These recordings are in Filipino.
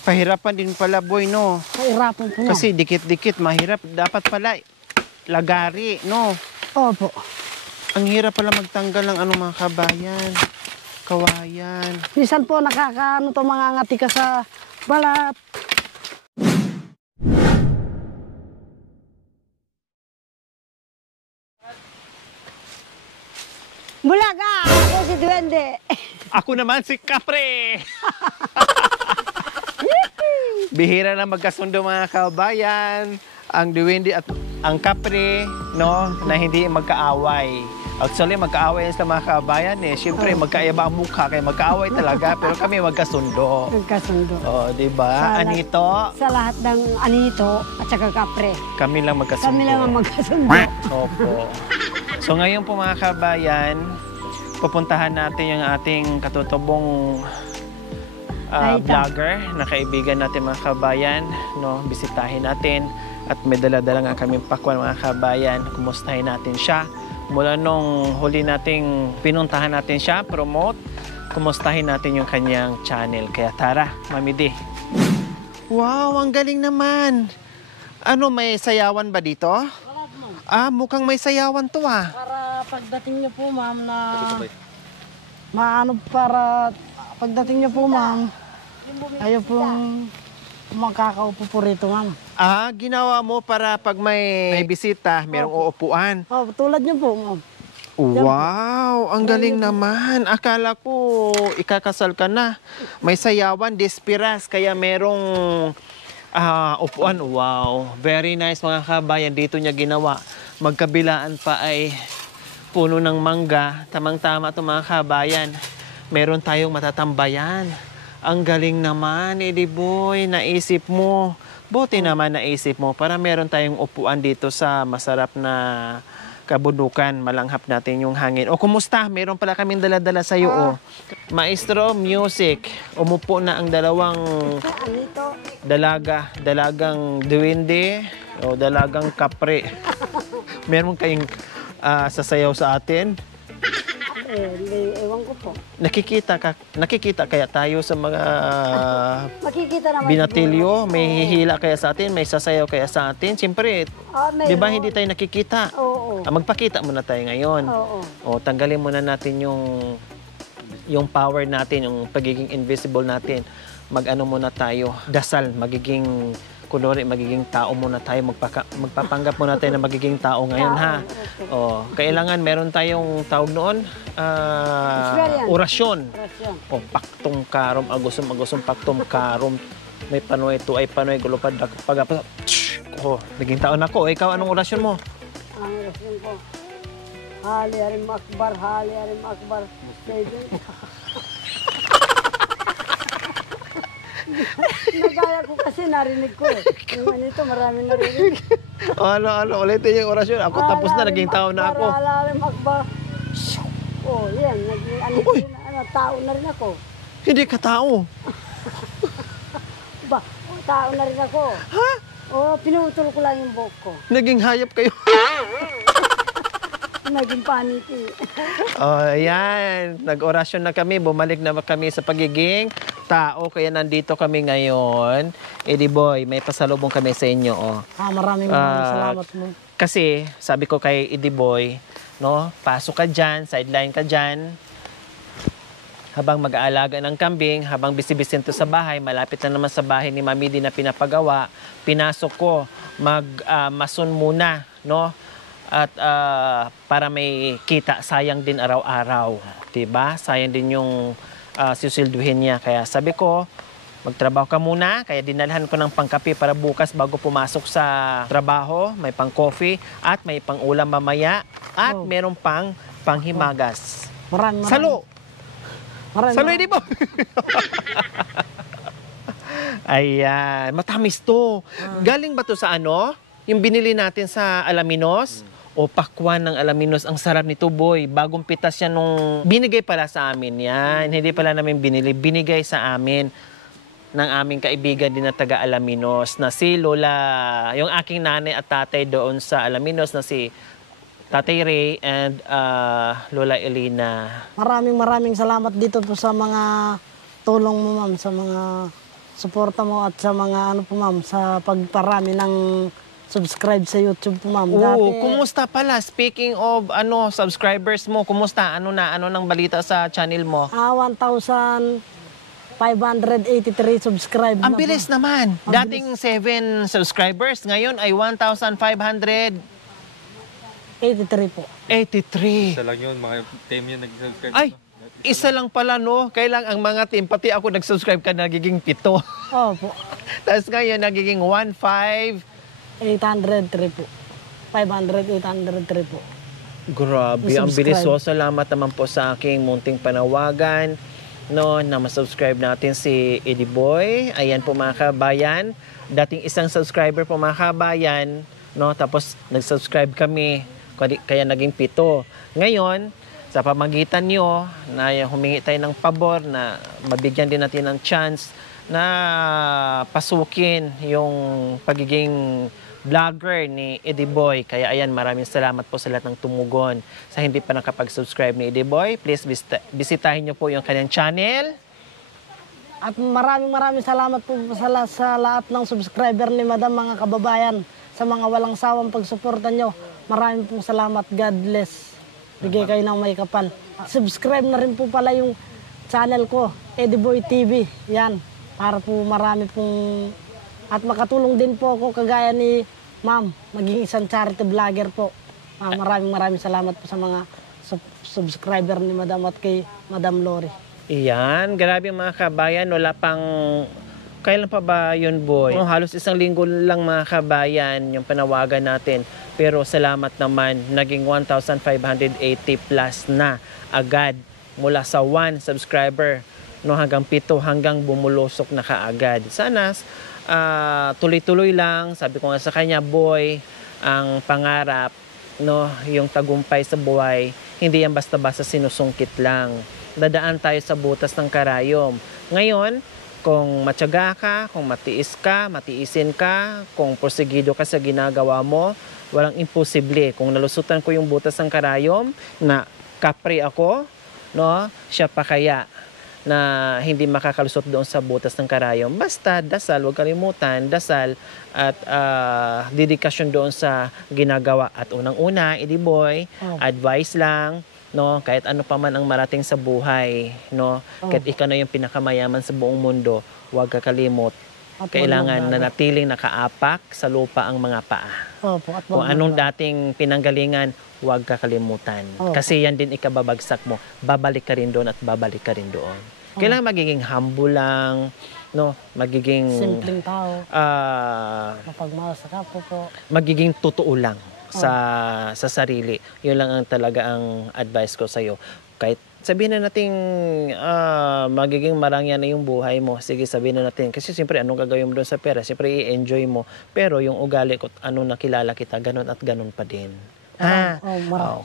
Pahirapan din pala, boy, no? Pahirapan po, ma'am. Kasi dikit-dikit, mahirap. Dapat pala lagari, no? Opo. Ang hirap pala magtanggal ng ano, mga kabayan. Kawayan. Minsan po nakakaano to, mga ngati ka sa balat. Bulaga! Ako si Duwende. Ako naman si Kapre! Bihira na magkasundo, mga kabayan. Ang Duwende at ang Kapre, no, na hindi magkaaway. Actually, magkaaway yan sa mga kabayan eh. Siyempre, magkaiba ang mukha, kaya magkaaway talaga. Pero kami magkasundo. Nagkasundo. Oh, di ba? Anito, Sa lahat ng anito at saka kapre. kami lang magkasundo. Kami lang ang magkasundo. Opo. So ngayon po, mga kabayan, pupuntahan natin yung ating katutubong vlogger na kaibigan natin, mga kabayan, no? Bisitahin natin at may dala-dala nga kaming pakwan, mga kabayan. Kumustahin natin siya. Mula nung huli nating pinuntahan natin siya, promote, kumustahin natin yung kanyang channel. Kaya tara, Mami D. Wow, ang galing naman. Ano, may sayawan ba dito? Wala, ma'am. Ah, mukhang may sayawan to ah. Para pagdating niyo po, ma'am, na... para pagdating niyo po, ma'am, ayaw pong makakaupo po rito, ma'am. Ah, ginawa mo para pag may bisita, merong uupuan. Oh, tulad niyo po, ma'am. Wow, ang galing naman. Akala ko ikakasal ka na. May sayawan, despiras, kaya merong upuan. Wow, very nice, mga kabayan. Dito niya ginawa. Magkabilaan pa ay puno ng mangga. Tamang-tama ito, mga kabayan. Meron tayong matatambayan. Ang galing naman, Eddie Boy. Naisip mo. Buti naman naisip mo para meron tayong upuan dito sa masarap na kabundukan. Malanghap natin yung hangin. O, kumusta? Meron pala kaming dala-dala sa'yo, oh. Maestro, music. Umupo na ang dalawang dalagang Duwende o dalagang Kapre. Meron kayong sasayaw sa atin? Ewan ko po. Nakikita kaya tayo sa mga Makikita naman. binatilyo? May hihila kaya sa atin? May sasayaw kaya sa atin? Siyempre, di ba hindi tayo nakikita? Oo. Magpakita muna tayo ngayon. Oo. O, tanggalin muna natin yung power natin, yung pagiging invisible natin. Mag-ano muna tayo, dasal, magiging tao muna tayo, magpapanggap muna tayo na magiging tao ngayon, ha? O, kailangan meron tayong tawag noon, orasyon. O, paktong karom, agusum, paktom karom, may panoy, tuay panoy, gulupad, pagapa, naging tao na ako. Ikaw, anong orasyon mo? Ang orasyon ko, Hali Harim Akbar, Hali Harim Akbar. Nagaya ko kasi narinig ko eh. Yung ito, marami narinig. Ulitin yung orasyon. Ako tapos na, naging tao na ako. Halalim akbar. Oh, yan. Naging tao na rin ako. Hindi ka tao. Ba, tao na rin ako. Ha? Oh, pinutol ko lang yung buhok ko. Naging hayop kayo. Naging paniki. Ayan. Nag-orasyon na kami. Bumalik na kami sa pagiging tao. Kaya nandito kami ngayon. Eddie Boy, may pasalubong kami sa inyo. Oh. Maraming salamat mo. Kasi, sabi ko kay Eddie Boy, no, pasok ka dyan, sideline ka dyan. Habang mag-aalaga ng kambing, habang bisi-bisin to sa bahay, malapit na naman sa bahay ni Mami D na pinapagawa, pinasok ko, mason muna, no? At para may kita, sayang din araw-araw, diba? Sayang din yung susilduhin niya. Kaya sabi ko, magtrabaho ka muna. Kaya dinalhan ko ng pangkape para bukas bago pumasok sa trabaho. May pang coffee at may pang ulam mamaya. At meron pang panghimagas. Maraming. Salo! Salo, hindi mo! Ayan, matamis to. Galing ba to sa ano? Yung binili natin sa Alaminos? O pakwan ng Alaminos. Ang sarap nito, boy. Bagong pitas yan nung binigay pala sa amin yan. Hindi pala namin binili. Binigay sa amin ng aming kaibigan din na taga Alaminos na si Lola, yung aking nanay at tatay doon sa Alaminos na si Tatay Ray and Lola Elena. Maraming salamat dito po sa mga tulong mo, ma'am, sa suporta mo at sa mga ano po ma'am, sa pagparami ng subscribe sa YouTube po ma'am. Oo, kumusta pala? Speaking of subscribers mo, kumusta? Ano nang balita sa channel mo? 1,583 subscribe Ang na bilis po. naman. Dating 7 subscribers, ngayon ay 1,583. 83 po. Isa lang yun, mga team yun nag-subscribe. Ay, isa lang pala, no? Kailang ang mga team, pati ako nag-subscribe ka, nagiging 7. Opo. Tapos ngayon, nagiging 1,500. 803 po. 500, 803 po. Grabe, ang bilis. So, salamat naman po sa aking munting panawagan, no, na masubscribe natin si Eddie Boy. Ayan po mga kabayan. Dating isang subscriber po mga kabayan, no, tapos nag-subscribe kami, kaya naging 7. Ngayon, sa pamagitan nyo, na humingi tayo ng pabor na mabigyan din natin ng chance na pasukin yung pagiging vlogger ni Eddie Boy. Kaya ayan, maraming salamat po sa lahat ng tumugon. Sa hindi pa nakapag-subscribe ni Eddie Boy, please bisitahin nyo po yung kanyang channel. At maraming salamat po sa lahat ng subscriber ni Madam, mga kababayan. Sa mga walang sawang pagsuporta nyo, maraming pong salamat. God bless. Bigay kayo ng may kapal. Subscribe na rin po pala yung channel ko, Eddie Boy TV. Yan, para po marami pong... At makatulong din po ako kagaya ni Ma'am, maging isang charity vlogger po. Maraming salamat po sa mga subscriber ni Madam at kay Madam Lori. Iyan, grabe mga kabayan, wala pang... Kailan pa ba yun, Boy? Halos isang linggo lang mga kabayan yung panawagan natin. Pero salamat naman, naging 1,580 plus na agad mula sa 1 subscriber, no, hanggang 7, hanggang bumulusok na kaagad. Sana tuloy-tuloy lang. Sabi ko nga sa kanya, Boy, ang pangarap, no, yung tagumpay sa buhay, hindi yan basta-basta sinusungkit lang. Dadaan tayo sa butas ng karayom. Ngayon, kung matyaga ka, kung matiisin ka, kung porsigido ka sa ginagawa mo, walang imposible. Kung nalusutan ko yung butas ng karayom, na kapre ako, no, siya pa kaya na hindi makakalusot doon sa butas ng karayom. Basta dasal, huwag kalimutan, dasal at dedikasyon doon sa ginagawa. At unang-una, Eddie Boy, advice lang, no, kahit ano pa man ang marating sa buhay, no, kahit ikaw na yung pinakamayaman sa buong mundo, huwag kakalimot. Kailangan nanatiling nakaapak sa lupa ang mga paa. Opo, at kung anong dating pinanggalingan, huwag kakalimutan. Kasi yan din ikababagsak mo. Babalik ka rin doon at babalik ka rin doon. Kailangan magiging humble lang, no? Magiging... simpleng tao. Mapagmahal sa kapwa po. Magiging totoo lang sa sarili. Yun lang ang talaga ang advice ko sa'yo. Kahit sabihin na natin magiging marangya na yung buhay mo, sige sabihin na natin. Kasi siyempre anong gagawin mo doon sa pera? Siyempre i-enjoy mo. Pero yung ugali ko, anong nakilala kita, ganun at ganun pa din.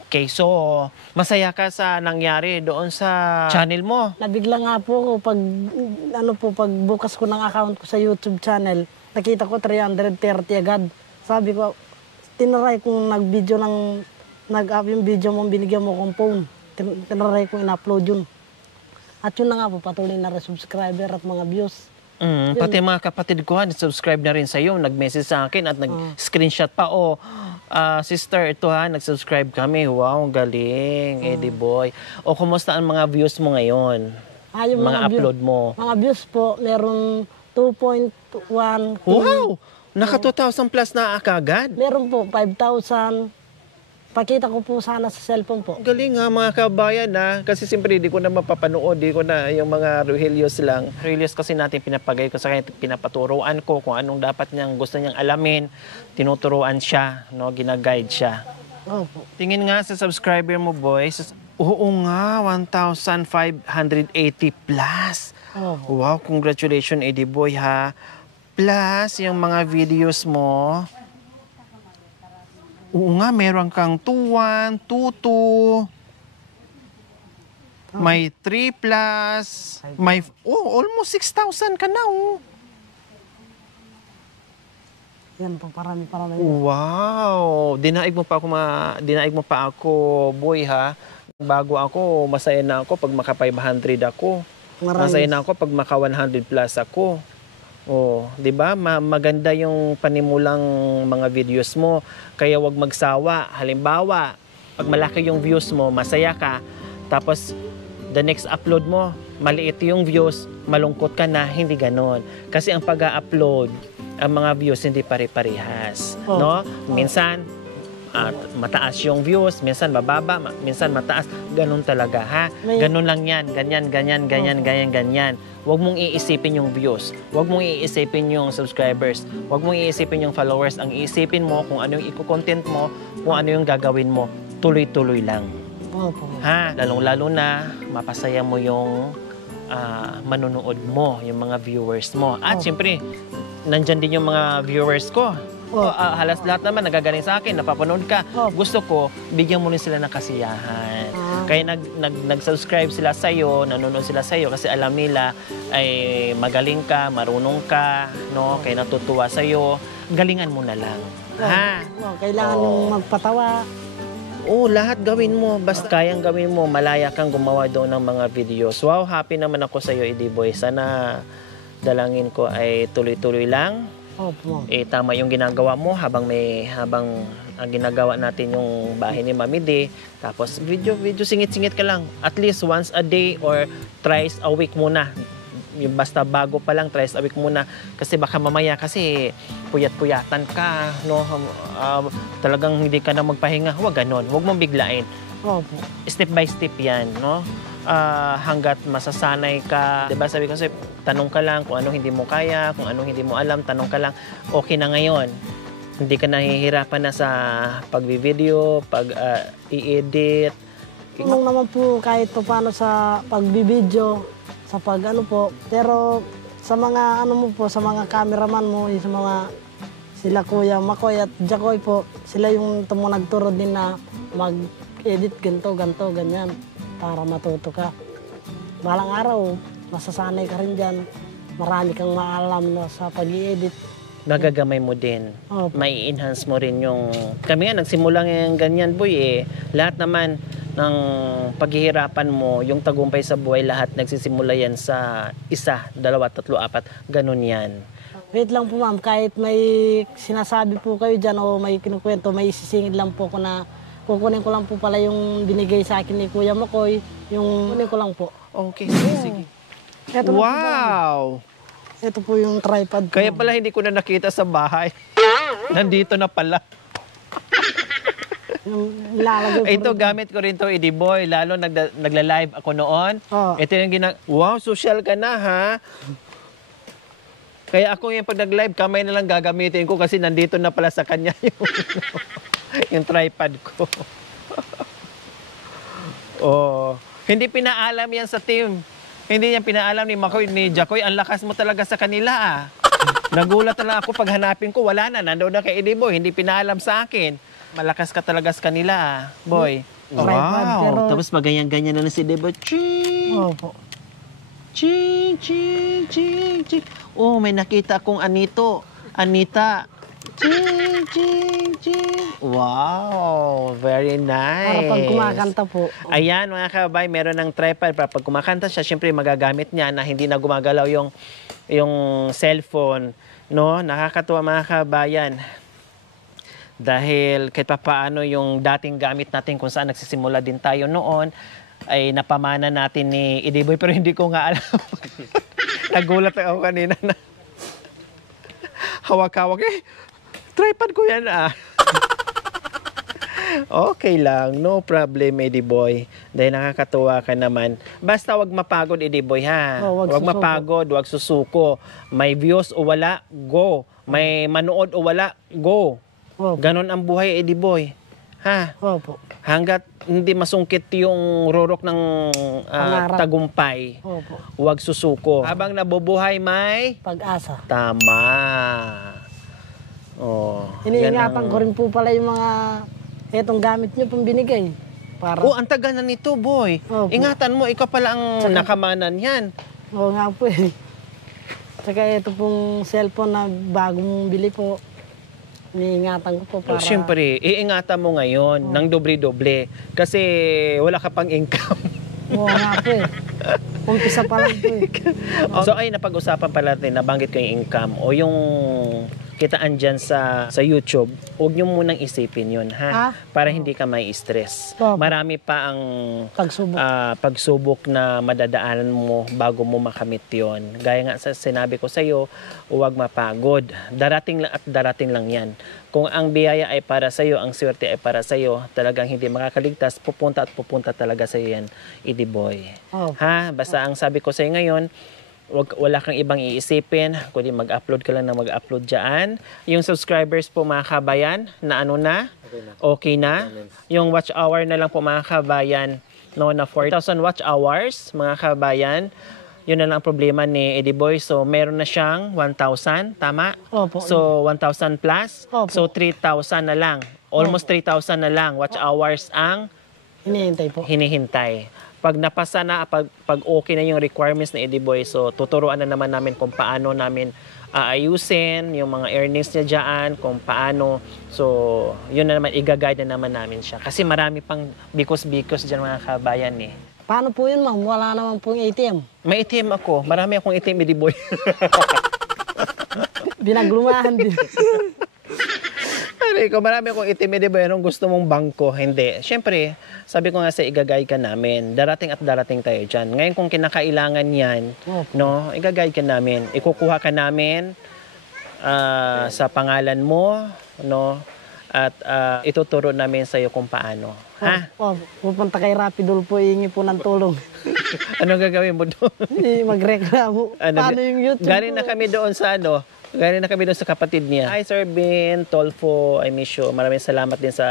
Okay, so masaya ka sa nangyari doon sa channel mo? Nabigla nga po ako pag bukas ko ng account ko sa YouTube channel, nakita ko 330 agad. Sabi ko, tinaray kong nag-video nag-up yung video mo, binigyan mo kong phone. Tinaray kong in-upload yun. At yun na nga po, patuloy na subscriber at mga views. Pati mga kapatid ko, subscribe na rin sa'yo, nag-message sa akin at nag-screenshot pa. Sister, ito nag-subscribe kami. Wow, galing, Eddie Boy. O, kumusta ang mga views mo ngayon? Yung mga upload mo? Mga views po, meron 2.1. Wow! Naka 2,000 plus na kagad? Meron po, 5,000. Pakita ko po sana sa cellphone po. Galing nga mga kabayan kasi siyempre di ko na mapapanood, di ko na yung mga Rohelios lang. Rohelios kasi natin pinapagay ko sa kanya, pinapaturuan ko kung anong dapat niyang gusto niyang alamin. Tinuturuan siya, no, ginaguide siya. Opo. Tingin nga sa subscriber mo, boys. Oo nga, 1,580 plus. Wow, congratulations Eddie Boy ha. Plus, yung mga videos mo, oo nga, meron kang 2-1, 2-2, may 3 plus, may, almost 6,000 ka na, Yan po, parami. Wow! Dinaig mo pa ako, boy ha. Bago ako, masaya na ako pag maka 500 ako. Masaya na ako pag maka 100 plus ako. Oh, 'di ba? Maganda yung panimulang mga videos mo. Kaya 'wag magsawa. Halimbawa, pag malaki yung views mo, masaya ka. Tapos the next upload mo, maliit yung views, malungkot ka na, hindi ganon. Kasi ang pag-upload, ang mga views hindi pare-parehas, Oh. no? Minsan mataas yung views, minsan mababa, minsan mataas. Ganun talaga, ha? Ganun lang yan. Ganyan. Huwag mong iisipin yung views. Huwag mong iisipin yung subscribers. Huwag mong iisipin yung followers. Ang iisipin mo kung ano yung i-content mo, kung ano yung gagawin mo. Tuloy-tuloy lang. Opo. Ha? Lalong-lalo na, mapasaya mo yung manunood mo, yung mga viewers mo. At syempre, nandyan din yung mga viewers ko. Halos lahat naman nagagaling sa akin, napapanood ka. Gusto ko, bigyan mo rin sila ng kasiyahan. Kaya nag-subscribe sila sa'yo, nanonood sila sa'yo kasi alam nila ay magaling ka, marunong ka, no? Kaya natutuwa sa'yo. Galingan mo na lang. Ha? Kailangan yung magpatawa. Lahat gawin mo. Basta kayang gawin mo. Malaya kang gumawa doon ng mga videos. Wow, happy naman ako sa'yo, Eddie Boy. Sana dalangin ko ay tuloy-tuloy lang. Opo. Tama yung ginagawa mo habang ang ginagawa natin yung bahay ni Mami D. Tapos video singit-singit ka lang. At least once a day or thrice a week muna. Yung basta bago pa lang, thrice a week muna. Kasi baka mamaya kasi puyat-puyatan ka, no? Talagang hindi ka na magpahinga. Huwag ganon. Huwag mong biglain. Opo. Step by step yan, no? Hanggat masasanay ka. Diba sabi ko, tanong ka lang kung ano hindi mo kaya, kung ano hindi mo alam, tanong ka lang. Okay na ngayon. Hindi ka nahihirapan na sa pagbi-video, i-edit. Tulong naman po kahit pa paano sa pagbibideo, sa pag-ano po. Pero sa mga ano mo po, sa mga cameraman mo, sa mga sila Kuya Makoy at Jacoy po, sila yung nagturo din na mag-edit ganito, ganyan, para matuto ka. Balang araw, masasanay ka rin dyan. Marami kang maalam na sa pag-i-edit. Nagagamay mo din. Opo. May enhance mo rin yung... Kami nga, nagsimula ng ganyan, boy, Lahat naman ng paghihirapan mo, yung tagumpay sa buhay, lahat nagsisimula yan sa 1, 2, 3, 4. Ganun yan. Wait lang po ma'am, kahit may sinasabi po kayo dyan o may kinukwento, may isisingid lang po ko na kukunin ko lang po pala yung binigay sa akin ni Kuya Makoy, yung kunin ko lang po. Okay, sige. Eto na po, ma'am. Wow! Ito po yung tripod ko. Kaya pala hindi ko na nakita sa bahay. Nandito na pala. Yung ilalagay po Ito, rin. gamit ko rin to, Eddie Boy. Lalo nagla-live ako noon. Ito yung Wow, social ka na, ha? Kaya ako yung pag nag-live, kamay na lang gagamitin ko kasi nandito na pala sa kanya yung tripod ko. Hindi pinaalam yan sa team. Hindi niya pinaalam ni Makoy, ni Jacoy. Ang lakas mo talaga sa kanila, ah. Nagulat na lang ako pag hanapin ko. Wala na, nandoon na kay Eddie Boy. Hindi pinaalam sa akin. Malakas ka talaga sa kanila, ah, boy. Tripod, pero- Tapos pag ganyan-ganyan na si Eddie Boy. Ching! Opo. Ching, ching, ching, ching. Oh, may nakita akong Anita. Ching, ching, ching. Wow, very nice. Para pag kumakanta po. Ayan, mga kabay, meron ng tripod para pag kumakanta siya, syempre magagamit niya na hindi na gumagalaw yung cellphone, no? Nakakatuwa, mga kabayan. Dahil kahit pa paano yung dating gamit natin kung saan nagsisimula din tayo noon, ay napamana natin ni Eddie Boy, pero hindi ko nga alam. Nagulat ako kanina na hawak-hawak. Tripod ko yan, ah. Okay lang, no problem, Eddie Boy. Dahil nakakatuwa ka naman. Basta wag mapagod, Eddie Boy, ha? Wag Wag susuko. mapagod, wag susuko. May views o wala, go. May manood o wala, go. Opo. Ganon ang buhay, Eddie Boy. Ha? Opo. Hanggat hindi masungkit yung rurok ng Pangarap. tagumpay, Opo. huwag susuko. Habang nabubuhay, may Pag-asa. tama. Oh, Iniingatan yan ang- ko rin po pala yung mga etong gamit niyo pong binigay. Para, Oh, ang taga na nito, boy. Opo. Ingatan mo, ikaw pala ang nakamanan yan. Oo nga po eh. Tsaka ito pong cellphone na bagong bili po. Iniingatan ko po para... Siyempre, iingatan mo ngayon ng doble-doble kasi wala ka pang income. Oo nga po eh. Umpisa pa lang po eh. So ay napag-usapan pala natin, nabanggit ko yung income o yung kitaan dyan sa YouTube, huwag nyo munang isipin yun, ha? Para hindi ka may stress. Opo. Marami pa ang Pagsubok. pagsubok na madadaanan mo bago mo makamit yon. Gaya nga sa sinabi ko sa iyo, huwag mapagod. Darating lang at darating lang yan. Kung ang biyaya ay para sa iyo, ang swerte ay para sa iyo, talagang hindi makakaligtas, pupunta at pupunta talaga sa iyo yan, Idiboy. Opo. Ha? Basta ang sabi ko sa iyo ngayon, wala kang ibang iisipin, kundi mag-upload ka lang na mag-upload dyan. Yung subscribers po mga kabayan, na ano na, okay na. Yung watch hour na lang po mga kabayan, no, na 4,000 watch hours, mga kabayan. Yun na lang ang problema ni Eddie Boy. So, meron na siyang 1,000, tama? Opo. So, 1,000 plus. Opo. So, 3,000 na lang. Almost 3,000 na lang. Watch hours ang Hinihintay po. hinihintay. Pag napasa na, pag okay na yung requirements ni Eddie Boy, so tuturuan na naman namin kung paano namin aayusin yung mga earnings niya dyan, kung paano. So, yun na naman, i-guide na naman namin siya. Kasi marami pang bikos-bikos dyan mga kabayan eh. Paano po yun, ma'am? Wala naman pong ATM. May itim ako. Marami akong itim, Eddie Boy. Binaglumahan din. Sabi ko, marami akong itim, Eddie Boy. Anong gusto mong bangko? Hindi. Siyempre, sabi ko nga sa igagay ka namin. Darating at darating tayo dyan. Ngayon kung kinakailangan yan, no, igagay ka namin. Ikukuha ka namin sa pangalan mo, no, at ituturo namin sa iyo kung paano. Ha? Pupunta kay Rapidol po, iingi po ng tulong. Anong gagawin mo doon? Hindi, magreklamo. Paano yung YouTube Galing po? na kami doon sa ano, galing na kami doon sa kapatid niya. Hi Sir Ben, Tolfo, I miss you. Maraming salamat din sa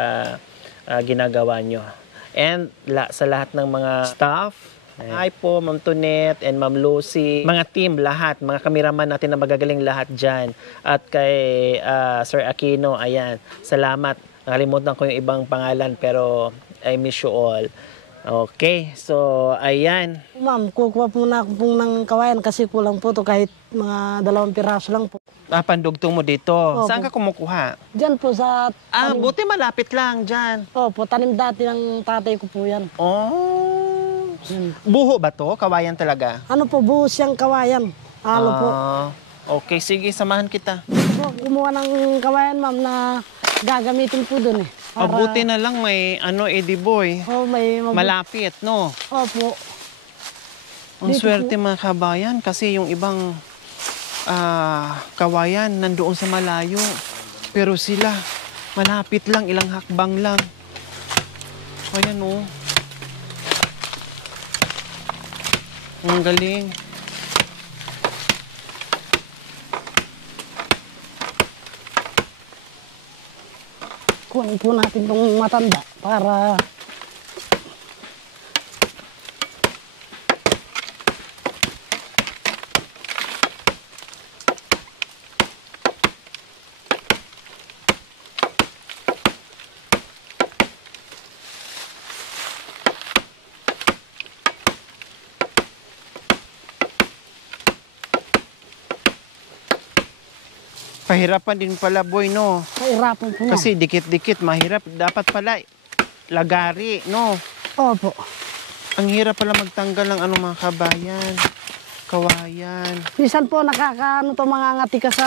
ginagawa nyo. And sa lahat ng mga staff, hi po, Ma'am Tonet and Ma'am Lucy, mga team, lahat, mga kameraman natin na magagaling lahat dyan. At kay Sir Aquino, ayan, salamat. Nakalimutan ko yung ibang pangalan pero I miss you all. Okay, so ayan. Ma'am, kukuha po na ako pong ng kawayan kasi kulang po to kahit mga 2 piraso lang po. Pandugtong mo dito. Opo. Saan ka kumukuha? Diyan po sa Buti malapit lang dyan. Opo, tanim dati ng tatay ko po yan. Oh. Buho ba to? Kawayan talaga? Ano po, buhos yung kawayan. Halo po. Okay, sige, samahan kita. Po, kumuha ng kawayan, ma'am, na gagamitin po dun eh. Buti na lang may Eddie Boy. May Malapit, no? Opo. Ang Dito swerte mga kabayan kasi yung ibang kawayan nandoon sa malayo. Pero sila, malapit lang, ilang hakbang lang. Ayan o. Ang galing. Kunin po natin itong matanda para Pahirapan din pala, boy, no? mahirapan po, ma'am. Kasi dikit-dikit, mahirap. Dapat pala lagari, no? Opo. Ang hirap pala magtanggal ng mga kabayan. Kawayan. Minsan po nakakaano to, mga ngati ka sa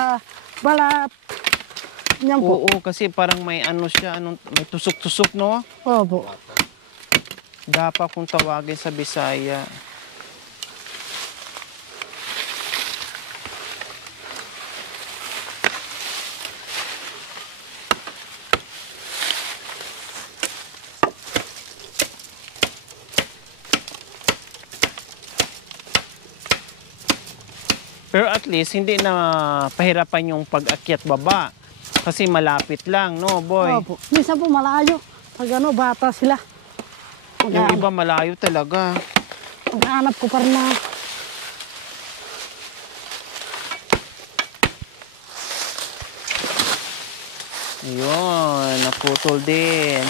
balat. Yan po. Oo, kasi parang may siya, may tusok-tusok, no? Opo. Dapat kung tawagin sa Bisaya. Pero at least, hindi na pahirapan yung pag-akyat baba. Kasi malapit lang, no, boy? Opo. Minsan po malayo. Pag bata sila. Yung iba malayo talaga. Pagkahanap ko pa rin na. Yun, naputol din.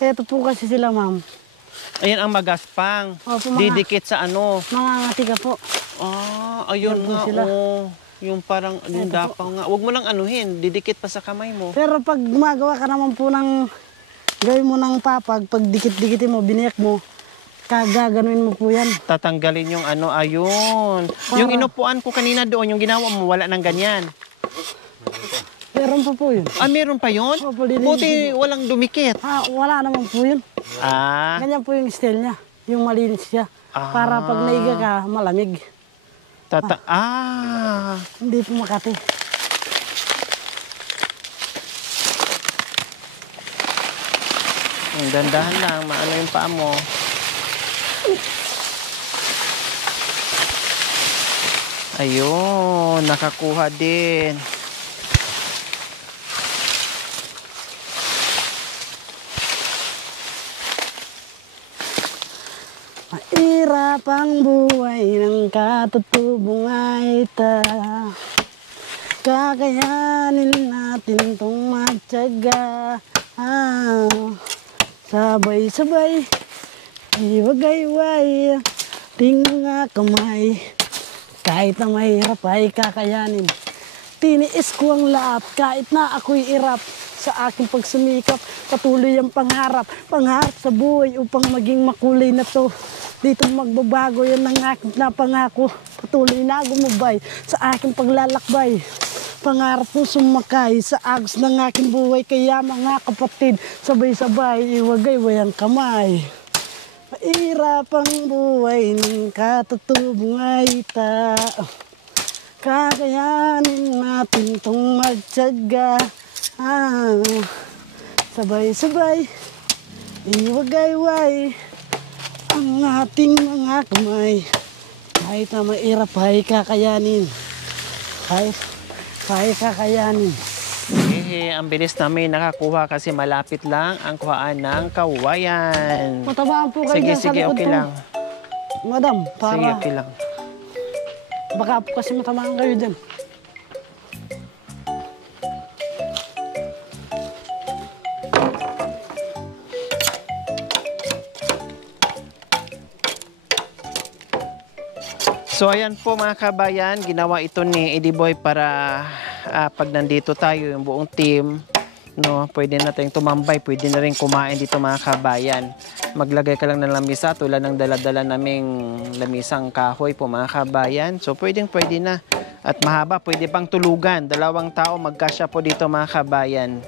Ito po kasi sila, ma'am. Ayan ang magaspang. Opo, Didikit sa ano. Mga ngati ka po. Ayun Yan po nga, sila. Yung parang, yung Ito dapaw nga. Huwag mo lang anuhin, didikit pa sa kamay mo. Pero pag gumagawa ka naman po ng, gawin mo ng papag, pag dikit-dikitin mo, biniyak mo, Kagaganuin mo po yan. Tatanggalin yung ano, ayun. Yung inupuan ko kanina doon, yung ginawa mo, wala nang ganyan. Meron pa po yun. Ah, meron pa yun? Opo, lilinisin Buti walang dumikit. Wala naman po yun. Ah, Ganyan po yung style niya. Yung malinis siya. Ah. Para pag naiga ka, malamig. Hindi po makati. Dandahan lang, maano yung paa mo. Ayun, nakakuha din. Mahirap ang buhay ng katutubong aita. Kakayanin natin tong matyaga. Sabay-sabay, iwagayway, ting mga kamay. Kahit na mahirap ay kakayanin. Tiniis ko ang lahat kahit na ako'y irap. Sa aking pagsumikap, patuloy ang pangarap. Pangarap sa buhay upang maging makulay na to. Dito magbabago, yan ang aking napangako. Patuloy na gumabay sa aking paglalakbay. Pangarap kong sumakay sa agos ng aking buhay. Kaya mga kapatid, sabay-sabay, iwagayway ang kamay. Mahirap ang buhay ng katutubong aita. Kakayanin natin tong magtyaga. Sabay-sabay, iwagayway ang ating mga kamay. Kahit na mahirap ay kakayanin. Kahit kakayanin. Ang bilis namin nakakuha kasi malapit lang ang kuhaan ng kawayan. Matabaan po kayo Sige, dyan sa sige, likod okay ko. lang. Madam, para Sige, okay lang. baka po kasi matabaan kayo dyan. So ayan po mga kabayan, ginawa ito ni Eddie Boy para pag nandito tayo, yung buong team, no, pwede na tayong tumambay, pwede na rin kumain dito mga kabayan. Maglagay ka lang ng lamisa tulad ng dala-dala naming lamisang kahoy po mga kabayan. So pwede na. At mahaba, pwede pang tulugan. 2 tao magkasya po dito mga kabayan.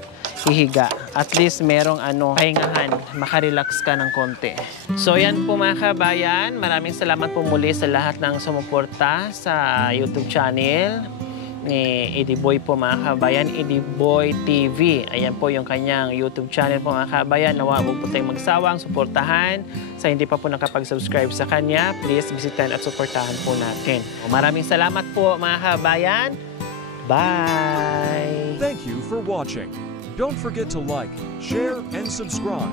Hihiga. At least merong pahingahan, makarelax ka ng konti. So yan po mga kabayan, maraming salamat po muli sa lahat ng sumuporta sa YouTube channel ni Eddie Boy po mga kabayan, Eddie Boy TV. Ayan po yung kanyang YouTube channel po mga kabayan. Nawa, huwag po tayong magsawang suportahan. Sa hindi pa po nakapag-subscribe sa kanya, please bisitahin at suportahan po natin. Maraming salamat po mga kabayan. Bye! Thank you for watching. Don't forget to like, share, and subscribe.